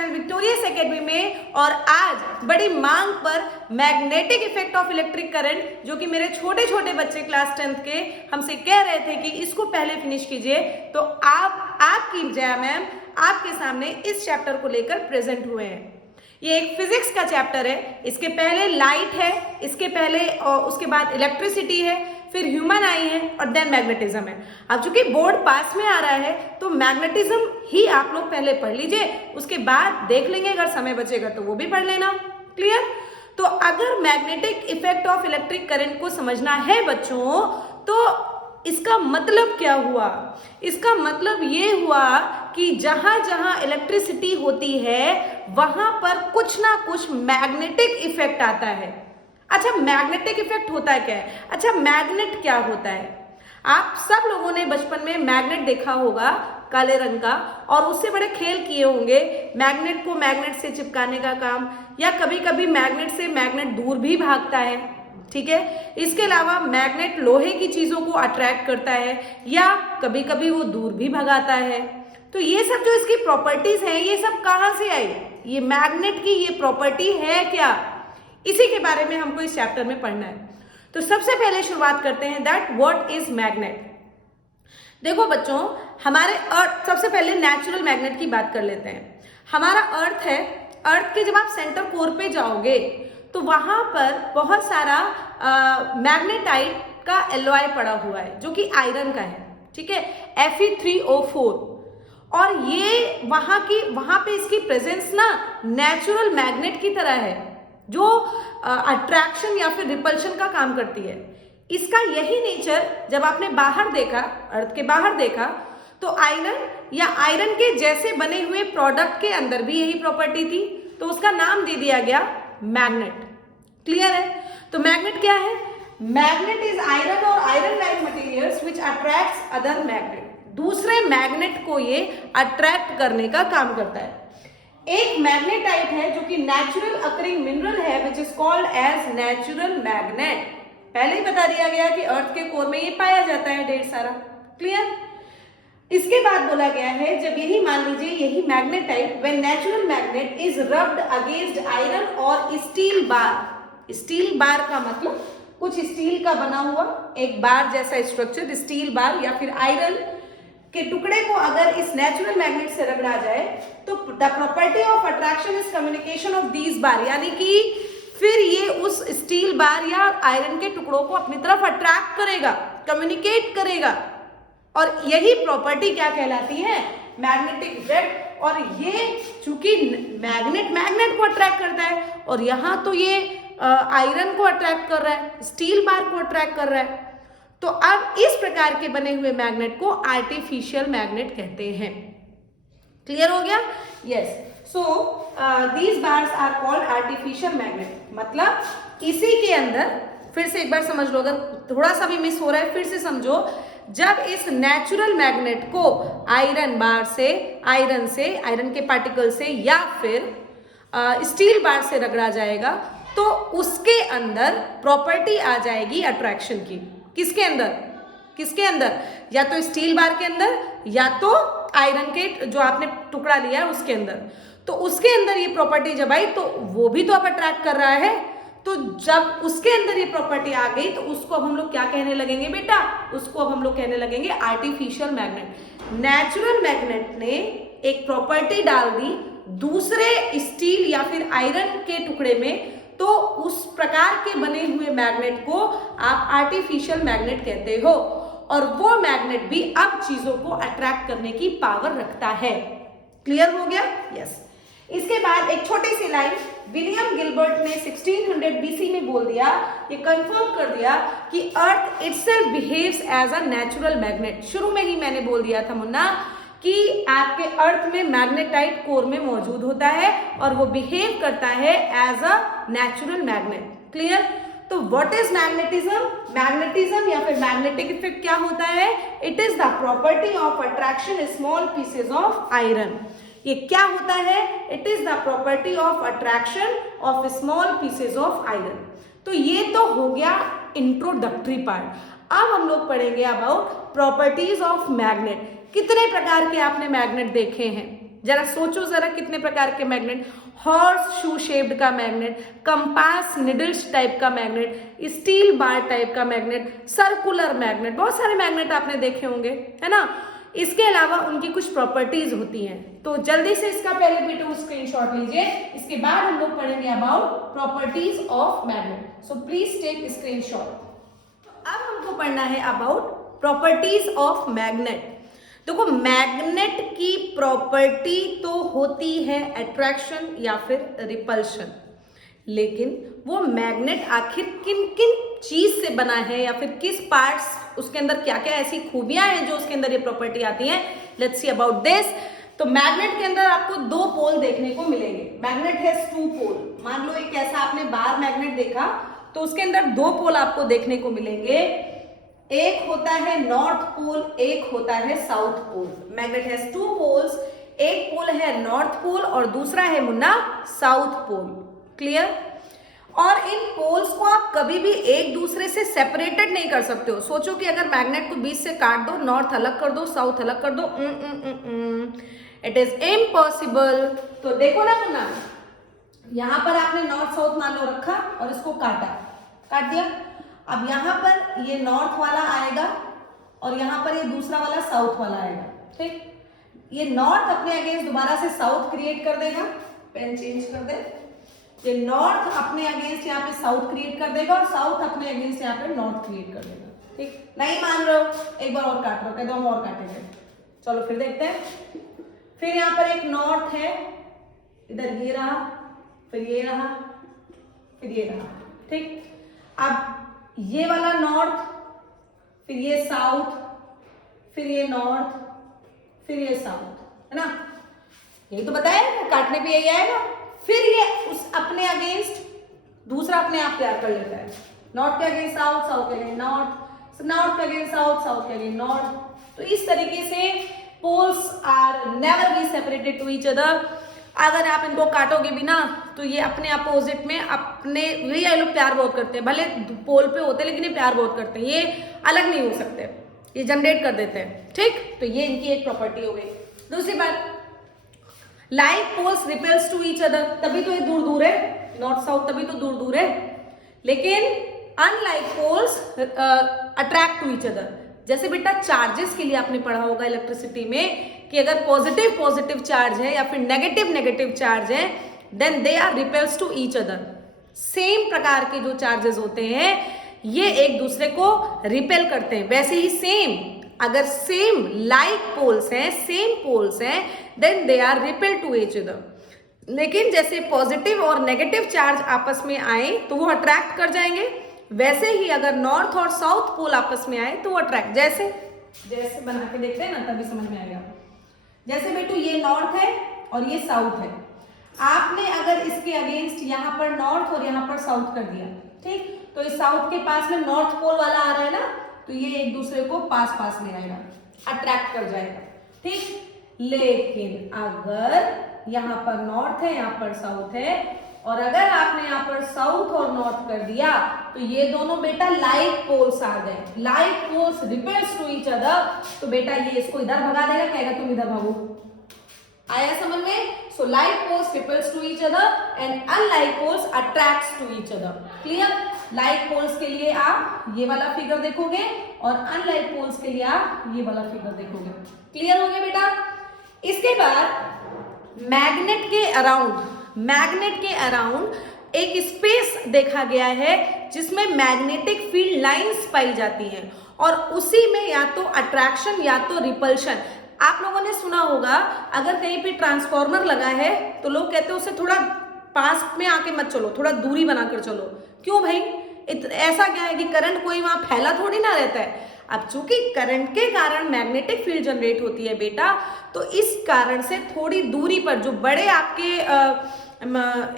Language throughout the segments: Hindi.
चैनल विक्टोरियस एकेडमी में। और आज बड़ी मांग पर magnetic effect of electric current, जो कि मेरे छोटे छोटे बच्चे क्लास 10th के हमसे कह रहे थे कि इसको पहले फिनिश कीजिए, तो आपकी जया मैम आपके सामने इस चैप्टर को लेकर प्रेजेंट हुए हैं। ये एक फिजिक्स का चैप्टर है। इसके पहले लाइट है, इसके पहले और उसके बाद इलेक्ट्रिसिटी है, फिर ह्यूमन आई है और देन मैग्नेटिज्म है। अब चूंकि बोर्ड पास में आ रहा है तो मैग्नेटिज्म ही आप लोग पहले पढ़ लीजिए, उसके बाद देख लेंगे, अगर समय बचेगा तो वो भी पढ़ लेना। क्लियर? तो अगर magnetic effect of electric current को समझना है बच्चों, तो इसका मतलब क्या हुआ? इसका मतलब ये हुआ कि जहां जहां इलेक्ट्रिसिटी होती है वहां पर कुछ ना कुछ मैग्नेटिक इफेक्ट आता है। अच्छा, मैग्नेटिक इफेक्ट होता है क्या है? अच्छा, मैग्नेट क्या होता है? आप सब लोगों ने बचपन में मैग्नेट देखा होगा काले रंग का, और उससे बड़े खेल किए होंगे, मैग्नेट को मैग्नेट से चिपकाने का काम, या कभी कभी मैग्नेट से मैग्नेट दूर भी भागता है। ठीक है, इसके अलावा मैग्नेट लोहे की चीजों को अट्रैक्ट करता है या कभी कभी वो दूर भी भगाता है। तो ये सब जो इसकी प्रॉपर्टीज हैं, ये सब कहाँ से आई? ये मैग्नेट की ये प्रॉपर्टी है क्या? इसी के बारे में हमको इस चैप्टर में पढ़ना है। तो सबसे पहले शुरुआत करते हैं दैट व्हाट इज मैग्नेट। देखो बच्चों, हमारे अर्थ, सबसे पहले नेचुरल मैग्नेट की बात कर लेते हैं। हमारा अर्थ है, अर्थ के जब आप सेंटर कोर पे जाओगे तो वहां पर बहुत सारा मैग्नेटाइट का एलॉय पड़ा हुआ है जो कि आयरन का है। ठीक है, Fe3O4। और ये वहां पे इसकी प्रेजेंस ना नेचुरल मैग्नेट की तरह है, जो अट्रैक्शन या फिर रिपल्शन का काम करती है। इसका यही नेचर जब आपने बाहर देखा, अर्थ के बाहर देखा, तो आयरन या आयरन के जैसे बने हुए प्रोडक्ट के अंदर भी यही प्रॉपर्टी थी, तो उसका नाम दे दिया गया मैग्नेट। क्लियर है? तो मैग्नेट क्या है? मैग्नेट इज आयरन और iron like materials which attracts other magnet. दूसरे मैग्नेट को ये अट्रैक्ट करने का काम करता है। एक मैग्नेटाइट है जो कि नेचुरल अकरिंग मिनरल है which is called as natural magnet. पहले ही बता दिया गया कि अर्थ के कोर में ये पाया जाता है ढेर सारा। क्लियर? इसके बाद बोला गया है, जब यही मान लीजिए यही magnetite when natural magnet is rubbed against iron और स्टील बार। स्टील बार का मतलब कुछ स्टील का बना हुआ एक बार जैसा स्ट्रक्चर, स्टील बार या फिर आयरन के टुकड़े को अगर इस नेचुरल मैग्नेट से रगड़ा जाए तो the property of attraction is communication of these bar, यानी कि फिर ये उस स्टील बार या आयरन के टुकड़ों को अपनी तरफ अट्रैक्ट करेगा, कम्युनिकेट करेगा। और यही प्रॉपर्टी क्या कहलाती है? Magnetic effect. और ये चूंकि मैग्नेट को अट्रैक्ट करता है और यहाँ तो ये आयरन को अट्रैक्ट कर रहा है, स्टील बार को अट्रैक्ट कर रहा है, तो अब इस प्रकार के बने हुए मैग्नेट को आर्टिफिशियल मैग्नेट कहते हैं। क्लियर हो गया? Yes. So these bars are called artificial magnet. मतलब इसी के अंदर, फिर से एक बार समझ लो, अगर थोड़ा सा भी मिस हो रहा है फिर से समझो, जब इस नेचुरल मैग्नेट को आयरन बार से, आयरन के पार्टिकल से या फिर स्टील बार से रगड़ा जाएगा तो उसके अंदर प्रॉपर्टी आ जाएगी अट्रैक्शन की। किसके अंदर? किसके अंदर? या तो स्टील बार के अंदर या तो आयरन के जो आपने टुकड़ा लिया है उसके अंदर। तो उसके अंदर ये प्रॉपर्टी जब आई तो वो भी तो अब अट्रैक्ट कर रहा है। तो जब उसके अंदर ये प्रॉपर्टी आ गई तो उसको अब हम लोग क्या कहने लगेंगे बेटा? उसको अब हम लोग कहने लगेंगे आर्टिफिशियल मैग्नेट। नेचुरल मैग्नेट ने एक प्रॉपर्टी डाल दी दूसरे स्टील या फिर आयरन के टुकड़े में, तो उस प्रकार के बने हुए मैग्नेट को आप आर्टिफिशियल मैग्नेट कहते हो। और वो मैग्नेट भी अब चीजों को अट्रैक्ट करने की पावर रखता है। क्लियर हो गया? यस। इसके बाद एक छोटी सी लाइन विलियम गिलबर्ट ने 1600 BC में बोल दिया, ये कंफर्म कर दिया कि earth itself behaves as a natural magnet. शुरू में ही मैंने बोल दिया था मुन्ना कि आपके अर्थ में मैग्नेटाइट कोर में मौजूद होता है और वो बिहेव करता है as a natural magnet. Clear? तो व्हाट इज मैग्नेटिज्म? मैग्नेटिज्म या फिर मैग्नेटिक इफेक्ट क्या होता है? It is the property of attraction small pieces of iron. ये क्या होता है? It is the property of attraction of small pieces of iron. तो ये तो हो गया इंट्रोडक्टरी पार्ट। अब हम लोग पढ़ेंगे अबाउट प्रॉपर्टीज ऑफ मैग्नेट। कितने प्रकार के आपने मैग्नेट देखे हैं? जरा सोचो जरा कितने प्रकार के मैग्नेट, हॉर्स शू शेप्ड का मैग्नेट, कंपास निडल्स टाइप का मैग्नेट, स्टील बार टाइप का मैग्नेट, सर्कुलर मैग्नेट, बहुत सारे मैग्नेट आपने देखे होंगे, है ना। इसके अलावा उनकी कुछ प्रॉपर्टीज होती हैं। तो जल्दी से इसका पहले बेटो स्क्रीनशॉट लीजिए, इसके बाद हम लोग पढ़ेंगे about properties of magnet. So please take screenshot. अब हमको पढ़ना है अबाउट प्रॉपर्टीज ऑफ मैग्नेट। देखो मैग्नेट की प्रॉपर्टी तो होती है अट्रैक्शन या फिर रिपल्शन, लेकिन वो मैग्नेट आखिर किन किन चीज से बना है या फिर किस पार्ट्स, उसके अंदर क्या क्या ऐसी खूबियां हैं जो उसके अंदर ये प्रॉपर्टी आती है। Let's see about this. तो मैग्नेट के अंदर आपको दो पोल देखने को मिलेंगे। मैग्नेट हैज टू पोल। मान लो एक ऐसा आपने बार मैग्नेट देखा तो उसके अंदर दो पोल आपको देखने को मिलेंगे। एक होता है नॉर्थ पोल, एक होता है south pole. Magnet has two poles, एक पोल है नॉर्थ पोल और दूसरा है मुन्ना साउथ पोल। क्लियर। और इन पोल्स को आप कभी भी एक दूसरे से सेपरेटेड नहीं कर सकते हो। सोचो कि अगर मैग्नेट को बीच से काट दो, नॉर्थ अलग कर दो, साउथ अलग कर दो, इट इज इम्पॉसिबल। तो देखो ना मुन्ना, यहां पर आपने नॉर्थ साउथ मान लो रखा और इसको काट दिया। अब यहां पर ये नॉर्थ वाला आएगा और यहां पर ये दूसरा वाला साउथ वाला आएगा। ठीक, ये नॉर्थ अपने अगेंस्ट दोबारा से साउथ क्रिएट कर देगा। पेन चेंज कर दे। ये नॉर्थ अपने अगेंस्ट यहाँ पे साउथ क्रिएट कर देगा और साउथ अपने अगेंस्ट यहाँ पे नॉर्थ क्रिएट कर देगा। ठीक, नहीं मान रहे हो, एक बार और काट रहे हो, कह दो हम और काटेंगे। चलो फिर देखते हैं। फिर यहाँ पर एक नॉर्थ है, इधर ये रहा, फिर ये रहा, फिर ये रहा। ठीक, अब ये वाला नॉर्थ, फिर ये साउथ, फिर ये नॉर्थ, फिर ये साउथ, है ना। यही तो बताया, काटने पे यही आएगा। फिर ये उस अपने अगेंस्ट दूसरा अपने आप तैयार कर लेता है। नॉर्थ के अगेंस्ट साउथ, साउथ के अगेंस्ट नॉर्थ, नॉर्थ के अगेंस्ट साउथ, साउथ के अगेंस्ट नॉर्थ। तो इस तरीके से poles are never be separated to each other. अगर आप इनको काटोगे भी ना तो ये अपने अपोजिट में अपने, ये लोग प्यार बहुत करते हैं, भले पोल पे होते हैं लेकिन ये प्यार बहुत करते हैं, ये अलग नहीं हो सकते, ये जनरेट कर देते हैं। ठीक, तो ये इनकी एक प्रॉपर्टी हो गई। दूसरी बात, like poles repels to each other, तभी तो ये दूर दूर है, नॉर्थ साउथ तभी तो दूर दूर है। लेकिन unlike poles attract to each other. जैसे बेटा चार्जेस के लिए आपने पढ़ा होगा इलेक्ट्रिसिटी में कि अगर पॉजिटिव पॉजिटिव चार्ज है या फिर नेगेटिव नेगेटिव चार्ज है, then they are repels to each other. Same प्रकार के जो चार्जेस होते हैं ये एक दूसरे को रिपेल करते हैं। वैसे ही सेम, अगर सेम लाइक पोल्स हैं, सेम पोल्स हैं, then they are repel to each other. लेकिन जैसे पॉजिटिव और नेगेटिव चार्ज आपस में आए तो वो अट्रैक्ट कर जाएंगे, वैसे ही अगर नॉर्थ और साउथ पोल आपस में आए तो वो अट्रैक्ट, जैसे जैसे बना के देखते हैं ना तभी समझ में आएगा। जैसे बेटू ये नॉर्थ है और ये साउथ है, आपने अगर इसके अगेंस्ट यहाँ पर नॉर्थ और यहाँ पर साउथ कर दिया, ठीक, तो इस साउथ के पास में नॉर्थ पोल वाला आ रहा है ना, तो ये एक दूसरे को पास पास ले आएगा, अट्रैक्ट कर जाएगा। ठीक, लेकिन अगर यहाँ पर नॉर्थ है, यहाँ पर साउथ है, और अगर आपने यहाँ पर साउथ और नॉर्थ कर दिया तो ये दोनों बेटा लाइक पोल्स आ गए। Like poles repels to each other, तो बेटा ये इसको इधर भगा देगा, कहेगा तुम इधर भागो। आया समझ में? So like poles repels to each other and unlike poles attracts to each other. Clear? Like poles के लिए आप ये वाला फिगर देखोगे और अनलाइक पोल्स के लिए आप ये वाला फिगर देखोगे। क्लियर हो गया बेटा? इसके बाद मैग्नेट के अराउंड एक स्पेस देखा गया है जिसमें मैग्नेटिक फील्ड लाइंस पाई जाती हैं और उसी में या तो अट्रैक्शन या तो रिपल्शन। आप लोगों ने सुना होगा अगर कहीं पे ट्रांसफार्मर लगा है तो लोग कहते हैं उससे थोड़ा पास में आके मत चलो, थोड़ा दूरी बनाकर चलो। क्यों भाई? ऐसा क्या है कि करंट कोई वहां फैला थोड़ी ना रहता है। अब चूंकि करंट के कारण मैग्नेटिक फील्ड जनरेट होती है बेटा, तो इस कारण से थोड़ी दूरी पर जो बड़े आपके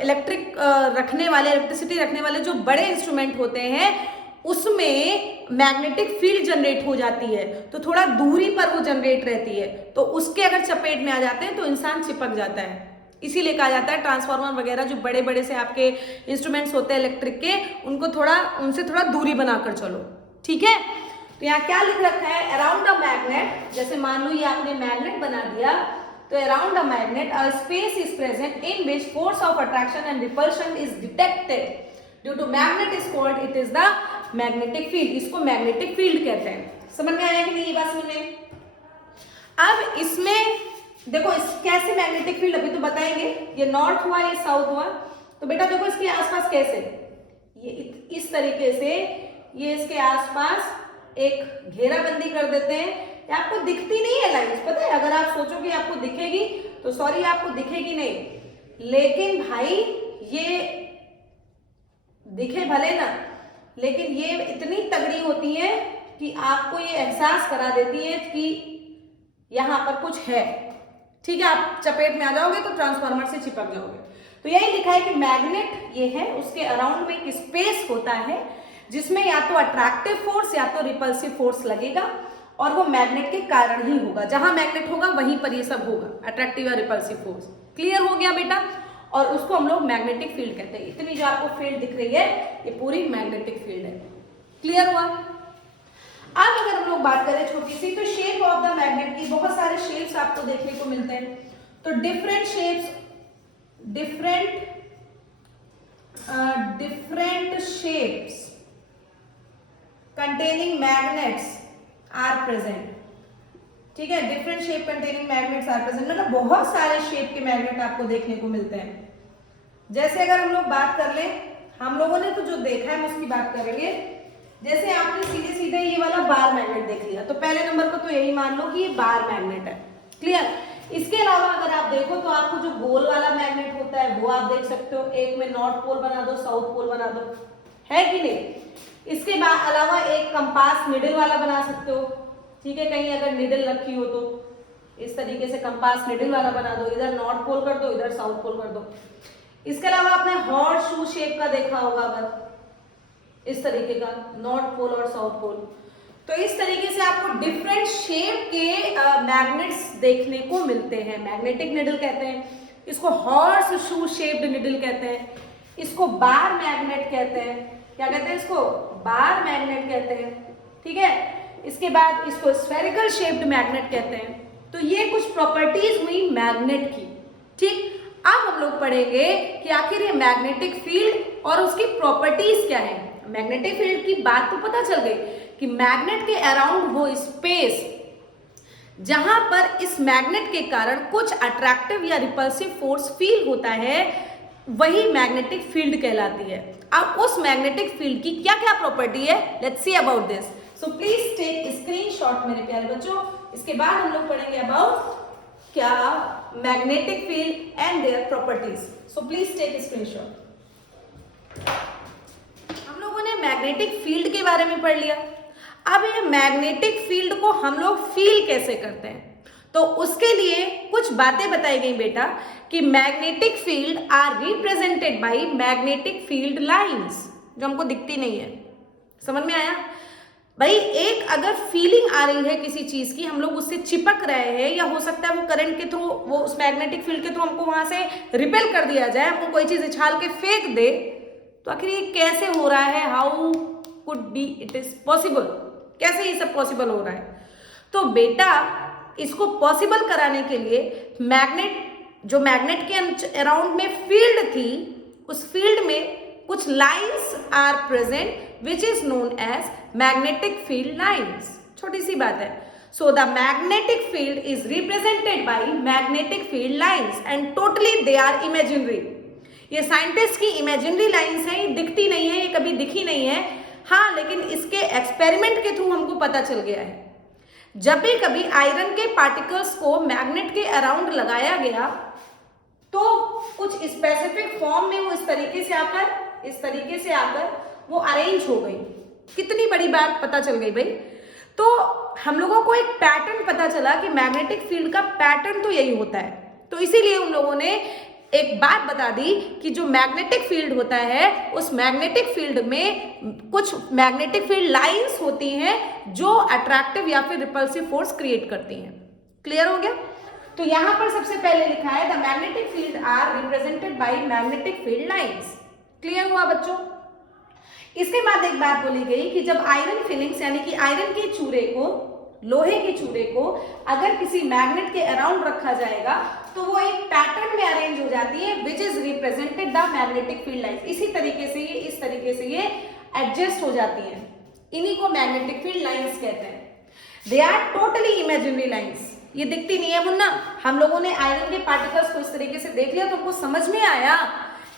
इलेक्ट्रिसिटी रखने वाले जो बड़े इंस्ट्रूमेंट होते हैं उसमें मैग्नेटिक फील्ड जनरेट हो जाती है, तो थोड़ा दूरी पर वो जनरेट रहती है, तो उसके अगर चपेट में आ जाते हैं तो इंसान चिपक जाता है। इसीलिए कहा जाता है ट्रांसफार्मर वगैरह जो बड़े बड़े से आपके इंस्ट्रूमेंट्स होते हैं इलेक्ट्रिक के, उनसे थोड़ा दूरी बनाकर चलो। ठीक है? तो यहाँ क्या लिख रखा है? अराउंड अ मैग्नेट, जैसे मान लो ये आपने मैग्नेट बना दिया, तो around a magnet a space is present in which force of attraction and repulsion is detected due to magnet is called, it is the magnetic field. इसको मैग्नेटिक फील्ड कहते हैं। समझ में आया कि नहीं ये बात समझ में? अब इसमें देखो इस कैसे मैग्नेटिक फील्ड अभी तो बताएंगे। ये नॉर्थ हुआ, ये साउथ हुआ, तो बेटा देखो इसके आसपास कैसे, ये इस तरीके से ये इसके आसपास एक घेराबंदी कर देते हैं। ये आपको दिखती नहीं है लाइंस, पता है? अगर आप सोचो कि आपको दिखेगी तो सॉरी आपको दिखेगी नहीं, लेकिन भाई ये दिखे भले ना, लेकिन ये इतनी तगड़ी होती है कि आपको ये एहसास करा देती है कि यहां पर कुछ है। ठीक है, आप चपेट में आ जाओगे तो ट्रांसफार्मर से चिपक जाओगे। तो यही लिखा है कि मैग्नेट ये है, उसके अराउंड में एक स्पेस होता है जिसमें या तो अट्रैक्टिव फोर्स या तो रिपल्सिव फोर्स लगेगा, और वो मैग्नेट के कारण ही होगा। जहां मैग्नेट होगा वहीं पर ये सब होगा, अट्रैक्टिव या रिपल्सिव फोर्स। क्लियर हो गया बेटा? और उसको हम लोग मैग्नेटिक फील्ड कहते हैं। इतनी जो आपको फील्ड दिख रही है ये पूरी मैग्नेटिक फील्ड है। क्लियर हुआ? अब अगर हम लोग बात करें छोटी सी, तो शेप ऑफ द मैग्नेट की बहुत सारे शेप्स आपको देखने को मिलते हैं। तो different shapes containing magnets are present. ठीक है, different shape containing magnets are present, मतलब बहुत सारे शेप के मैग्नेट आपको देखने को मिलते हैं। जैसे अगर हम लोग बात कर लें, हम लोगों ने तो जो देखा है हम उसकी बात करेंगे। जैसे आपने सीधे सीधे ये वाला बार मैग्नेट देख लिया, तो पहले नंबर को तो यही मान लो कि ये बार मैग्नेट है। क्लियर? इसके अलावा अगर आप देखो तो आपको जो गोल वाला मैग्नेट होता है वो आप देख सकते हो। एक में नॉर्थ पोल बना दो, साउथ पोल बना दो, है कि नहीं? इसके अलावा एक कंपास निडल वाला बना सकते हो। ठीक है, कहीं अगर निडल रखी हो तो इस तरीके से कंपास निडल वाला बना दो, इधर नॉर्थ पोल कर दो, इधर साउथ पोल कर दो। इसके अलावा आपने हॉर्स शू शेप का देखा होगा अगर, इस तरीके का, नॉर्थ पोल और साउथ पोल। तो इस तरीके से आपको डिफरेंट शेप के मैग्नेट्स देखने को मिलते हैं। मैग्नेटिक निडल कहते हैं इसको, हॉर्स शू शेप्ड निडल कहते हैं, इसको बार मैग्नेट कहते हैं। क्या कहते हैं इसको? बार मैग्नेट कहते हैं। ठीक है, इसके बाद इसको स्फेरिकल शेप्ड मैग्नेट कहते हैं। तो ये कुछ प्रॉपर्टीज हुई मैग्नेट की। ठीक, अब हम लोग पढ़ेंगे कि आखिर ये मैग्नेटिक फील्ड और उसकी प्रॉपर्टीज क्या है। मैग्नेटिक फील्ड की बात तो पता चल गई कि मैग्नेट के अराउंड वो स्पेस जहां पर इस मैग्नेट के कारण कुछ अट्रैक्टिव या रिपल्सिव फोर्स फील होता है, वही मैग्नेटिक फील्ड कहलाती है। अब उस मैग्नेटिक फील्ड की क्या क्या प्रॉपर्टी है, let's see about this. So please take screenshot मेरे प्यारे बच्चों। इसके बाद हम लोग पढ़ेंगे अबाउट क्या magnetic field and their properties. So please take screenshot. हम लोगों ने मैग्नेटिक फील्ड के बारे में पढ़ लिया। अब ये मैग्नेटिक फील्ड को हम लोग फील कैसे करते हैं, तो उसके लिए कुछ बातें बताई गई बेटा कि magnetic field are represented by magnetic field lines, जो हमको दिखती नहीं है। समझ में आया भाई? एक अगर फीलिंग आ रही है किसी चीज की, हम लोग उससे चिपक रहे हैं, या हो सकता है वो करंट के थ्रू, वो उस मैग्नेटिक फील्ड के थ्रू हमको वहां से रिपेल कर दिया जाए, हमको कोई चीज उछाल के फेंक दे, तो आखिर ये कैसे हो रहा है? How could be it is possible? कैसे ये सब पॉसिबल हो रहा है? तो बेटा इसको पॉसिबल कराने के लिए मैग्नेट के अराउंड में फील्ड थी, उस फील्ड में कुछ lines are present which is known as magnetic field lines. छोटी सी बात है। So the magnetic field is represented by magnetic field lines and totally they are imaginary. ये साइंटिस्ट की इमेजिनरी लाइंस है, ये दिखती नहीं है, ये कभी दिखी नहीं है। हाँ, लेकिन इसके एक्सपेरिमेंट के थ्रू हमको पता चल गया है। जब भी कभी आयरन के पार्टिकल्स को मैग्नेट के अराउंड लगाया गया, तो कुछ स्पेसिफिक फॉर्म में वो इस तरीके से आकर वो अरेंज हो गई। कितनी बड़ी बात पता चल गई भाई। तो हम लोगों को एक पैटर्न पता चला कि मैग्नेटिक फील्ड का पैटर्न तो यही होता है। तो इसीलिए उन लोगों ने एक बात बता दी कि जो मैग्नेटिक फील्ड होता है, उस मैग्नेटिक फील्ड में कुछ मैग्नेटिक फील्ड लाइंस होती हैं जो अट्रैक्टिव या फिर रिपल्सिव फोर्स क्रिएट करती हैं। क्लियर हो गया? तो यहां पर सबसे पहले लिखा है the magnetic field are represented by magnetic field lines. Clear हुआ बच्चों? इसके बाद एक बात बोली गई कि जब आयरन फिलिंग्स यानी कि आयरन के चूरे को लोहे के चूड़े को अगर किसी मैग्नेट के अराउंड रखा जाएगा तो वो एक पैटर्न में अरेंज हो जाती है which is represented the magnetic field lines. इसी तरीके से ये इस तरीके से ये एडजस्ट हो जाती है, इन्हीं को मैग्नेटिक फील्ड लाइंस कहते हैं। They are totally imaginary lines. ये दिखती नहीं है मुन्ना, हम लोगों ने आयरन के पार्टिकल्स को इस तरीके से देख लिया तो हमको समझ में आया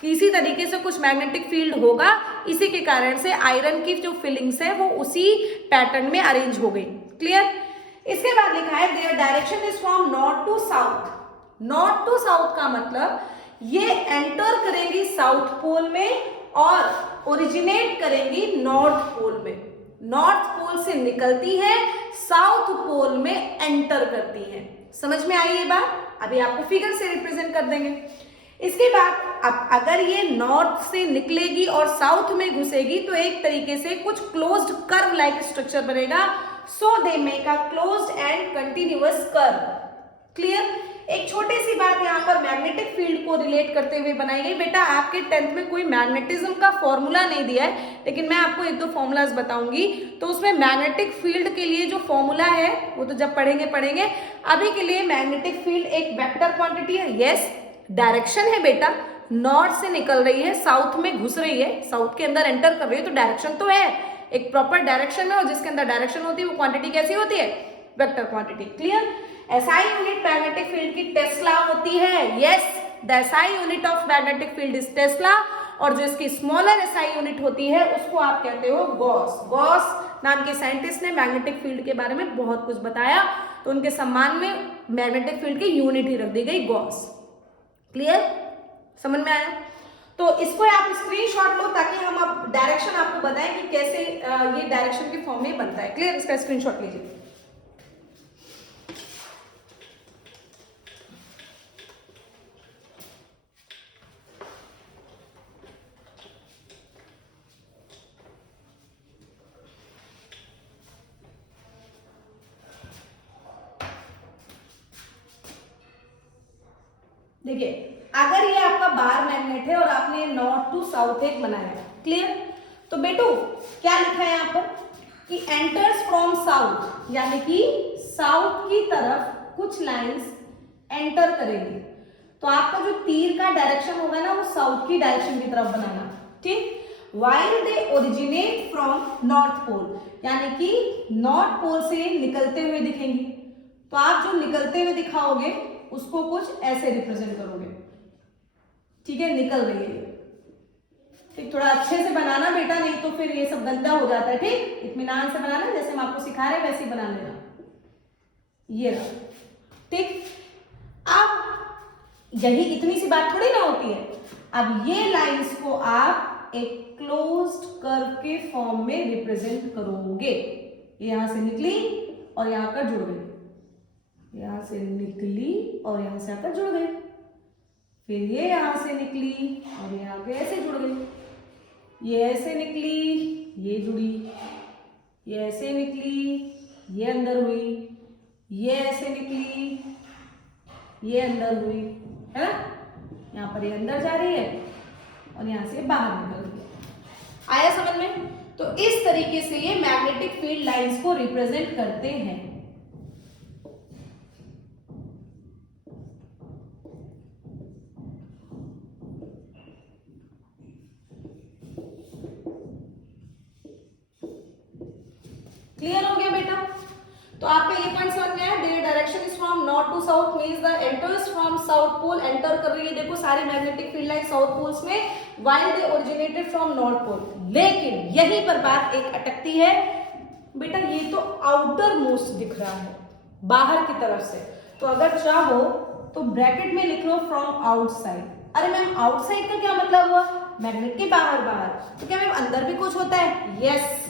कि इसी तरीके से कुछ मैग्नेटिक फील्ड होगा, इसी के कारण से आयरन की जो फीलिंग्स है वो उसी पैटर्न में अरेंज हो गई। क्लियर। इसके बाद लिखा है their direction is from north to south. North to south का मतलब ये एंटर करेंगी साउथ पोल में और ओरिजिनेट करेंगी नॉर्थ पोल में। नॉर्थ पोल से निकलती है, साउथ पोल में एंटर करती है। समझ में आई ये बात? अभी आपको फिगर से रिप्रेजेंट कर देंगे। इसके बाद अब अगर ये नॉर्थ से निकलेगी और साउथ में घुसेगी तो एक तरीके से कुछ क्लोज्ड कर्व लाइक स्ट्रक्चर बनेगा। So they make a closed and continuous curve. Clear. एक छोटी सी बात यहाँ पर मैग्नेटिक फील्ड को रिलेट करते हुए बनाई गई। बेटा आपके 10th में कोई मैग्नेटिज्म का फॉर्मूला नहीं दिया है, लेकिन मैं आपको एक दो फॉर्मूलाज बताऊंगी। तो उसमें मैग्नेटिक फील्ड के लिए जो फॉर्मूला है वो तो जब पढ़ेंगे। अभी के लिए मैग्नेटिक फील्ड एक वेक्टर क्वांटिटी है। यस, डायरेक्शन है बेटा, नॉर्थ से निकल रही है, साउथ में घुस रही है, साउथ के अंदर एंटर कर रही है, तो डायरेक्शन तो है, एक प्रॉपर डायरेक्शन है। और जिसके अंदर डायरेक्शन होती है वो क्वांटिटी कैसी होती है? Vector quantity. Clear. SI unit magnetic field की टेस्ला होती है। Yes, the SI unit of magnetic field is Tesla. और जो इसकी स्मॉलर एसआई यूनिट होती है उसको आप कहते हो गॉस। गॉस नाम के साइंटिस्ट ने मैग्नेटिक फील्ड के बारे में बहुत कुछ बताया, तो उनके सम्मान में मैग्नेटिक फील्ड की यूनिट ही रख दी गई, गॉस। क्लियर, समझ में आया? तो इसको आप स्क्रीनशॉट लो ताकि हम अब डायरेक्शन आपको बताएं कि कैसे ये डायरेक्शन के फॉर्म में बनता है। क्लियर, इसका स्क्रीनशॉट लीजिए। देखिए, अगर ये आपका बार मैग्नेट है और आपने नॉर्थ टू साउथ एक बनाया है, क्लियर, तो बेटू क्या लिखा है यहाँ पर कि एंटर्स फ्रॉम साउथ, यानी कि साउथ की तरफ कुछ लाइंस एंटर करेंगी। तो आपका जो तीर का डायरेक्शन होगा ना वो साउथ की डायरेक्शन की तरफ बनाना, ठीक। While they originate from north pole, यानी कि नॉर्थ पोल से निकलते हुए दिखेंगी। तो आप जो निकलते हुए दिखाओगे उसको कुछ ऐसे रिप्रेजेंट करोगे, ठीक है, निकल रही है। ठीक, थोड़ा अच्छे से बनाना बेटा, नहीं तो फिर ये सब गंदा हो जाता है। ठीक, इत्मीनान से बनाना, जैसे हम आपको सिखा रहे हैं वैसे ही बना लेना। ये रहा, ठीक। अब यही इतनी सी बात थोड़ी ना होती है। अब ये लाइंस को आप एक क्लोज्ड कर्व के फॉर्म में रिप्रेजेंट करोगे। यहां से निकली और यहां आकर जुड़ गई, यहां से निकली और यहां से आकर जुड़ गई, फिर ये यहां से निकली और ये आगे ऐसे जुड़ गई, ये ऐसे निकली, ये जुड़ी, ये ऐसे निकली, ये अंदर हुई, ये ऐसे निकली, ये अंदर हुई, है ना। यहाँ पर ये अंदर जा रही है और यहाँ से बाहर निकल रही है। आया समझ में? तो इस तरीके से ये मैग्नेटिक फील्ड लाइंस को रिप्रेजेंट करते हैं। क्लियर हो गया बेटा? तो आपका ये पॉइंट समझ में आया? There direction is from north to south means the enters from south pole, enter कर रही है, देखो सारे magnetic field line south poles में, while they originated from north pole. लेकिन यहीं पर बात एक अटकती है बेटा, ये तो आउटर मोस्ट दिख रहा है बाहर की तरफ से, तो अगर चाहो तो ब्रैकेट में लिख लो फ्रॉम आउटसाइड। अरे मैम आउटसाइड का क्या मतलब हुआ? मैग्नेट के बाहर बाहर, तो क्या मैम अंदर भी कुछ होता है? यस,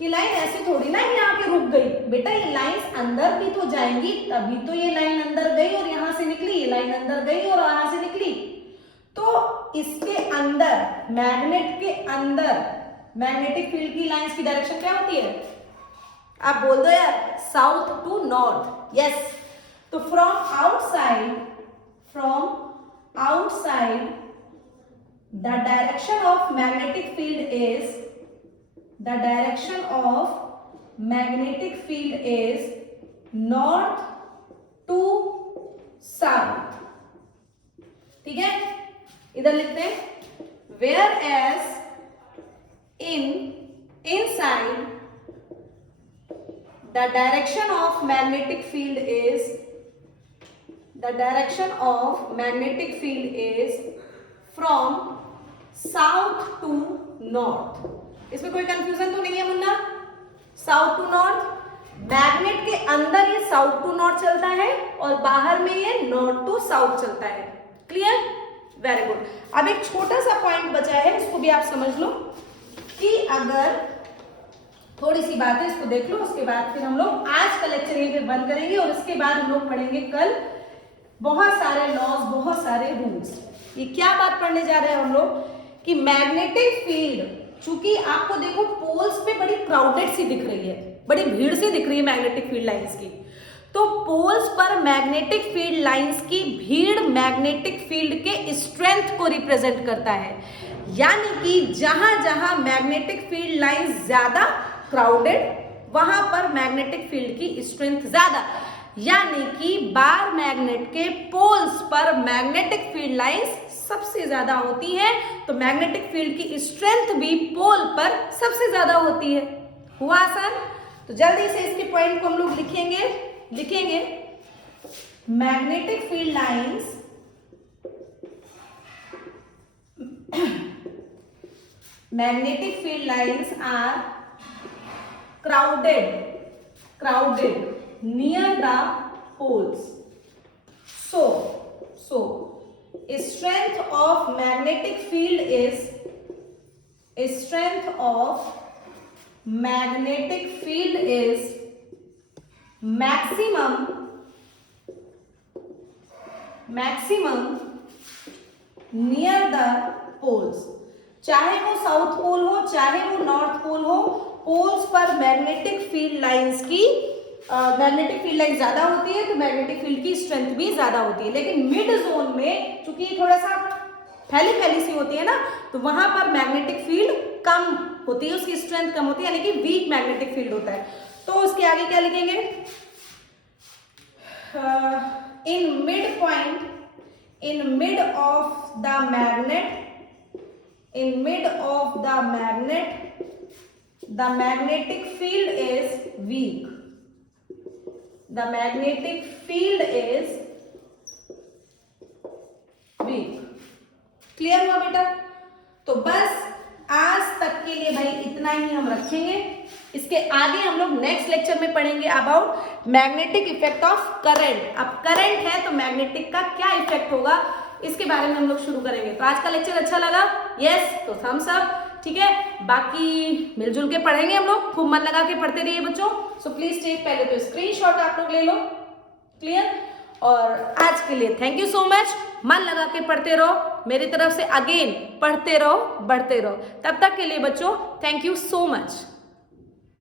ये लाइन ऐसे थोड़ी ना यहाँ पे रुक गई बेटा, ये लाइंस अंदर भी तो जाएंगी, तभी तो ये लाइन अंदर गई और यहां से निकली, ये लाइन अंदर गई और यहां से निकली। तो इसके अंदर, मैग्नेट के अंदर मैग्नेटिक फील्ड की लाइंस की डायरेक्शन क्या होती है? आप बोल दो यार, साउथ टू नॉर्थ। यस, तो from outside the direction of magnetic field is, the direction of magnetic field is north to south. ठीक है, इधर लिखते हैं whereas inside the direction of magnetic field is from south to north. इसमें कोई कंफ्यूजन तो नहीं है मुन्ना? साउथ टू नॉर्थ, मैग्नेट के अंदर ये साउथ टू नॉर्थ चलता है और बाहर में ये नॉर्थ टू साउथ चलता है। क्लियर? Very good. अब एक छोटा सा पॉइंट बचा है, इसको भी आप समझ लो कि अगर थोड़ी सी बात है, इसको देख लो, उसके बाद फिर हम लोग आज का लेक्चर यहीं पे बंद करेंगे और इसके बाद हम लोग पढ़ेंगे कल बहुत सारे लॉज, बहुत सारे रूल्स। ये क्या बात पढ़ने जा रहे हैं हम लोग कि मैग्नेटिक फील्ड, चूंकि आपको देखो पोल्स पे बड़ी क्राउडेड सी दिख रही है, बड़ी भीड़ सी दिख रही है मैग्नेटिक फील्ड लाइंस की, तो पोल्स पर मैग्नेटिक फील्ड लाइंस की भीड़ मैग्नेटिक फील्ड के स्ट्रेंथ को रिप्रेजेंट करता है। यानी कि जहां जहां मैग्नेटिक फील्ड लाइंस ज्यादा क्राउडेड वहां पर मैग्नेटिक फील्ड की स्ट्रेंथ ज्यादा, यानी कि बार मैग्नेट के पोल्स पर मैग्नेटिक फील्ड लाइंस सबसे ज्यादा होती है, तो मैग्नेटिक फील्ड की स्ट्रेंथ भी पोल पर सबसे ज्यादा होती है। हुआ आसान? तो जल्दी से इसके पॉइंट को हम लोग लिखेंगे magnetic field lines are crowded near the poles. So strength of magnetic field is maximum near the poles. चाहे वो साउथ पोल हो, चाहे वो नॉर्थ पोल हो, पोल्स पर मैग्नेटिक फील्ड लाइंस ज्यादा होती है, तो मैग्नेटिक फील्ड की स्ट्रेंथ भी ज्यादा होती है। लेकिन मिड जोन में चूंकि थोड़ा सा फैली सी होती है ना, तो वहां पर मैग्नेटिक फील्ड कम होती है, उसकी स्ट्रेंथ कम होती है, यानी कि वीक मैग्नेटिक फील्ड होता है। तो उसके आगे क्या लिखेंगे? In mid of the magnet the magnetic field is weak. Clear हुआ बेटा? तो बस आज तक के लिए भाई इतना ही हम रखेंगे। इसके आगे हम लोग नेक्स्ट लेक्चर में पढ़ेंगे about magnetic effect of current. अब करंट है तो मैग्नेटिक का क्या इफेक्ट होगा, इसके बारे में हम लोग शुरू करेंगे। तो आज का लेक्चर अच्छा लगा? यस, तो थम्स अप। ठीक है, बाकी मिलजुल के पढ़ेंगे हम लोग, खूब मन लगा के पढ़ते रहिए बच्चों। सो प्लीज टेक, पहले तो स्क्रीनशॉट आप लोग ले लो। क्लियर? और आज के लिए थैंक यू सो मच। मन लगा के पढ़ते रहो, मेरी तरफ से अगेन पढ़ते रहो, बढ़ते रहो। तब तक के लिए बच्चों थैंक यू सो मच।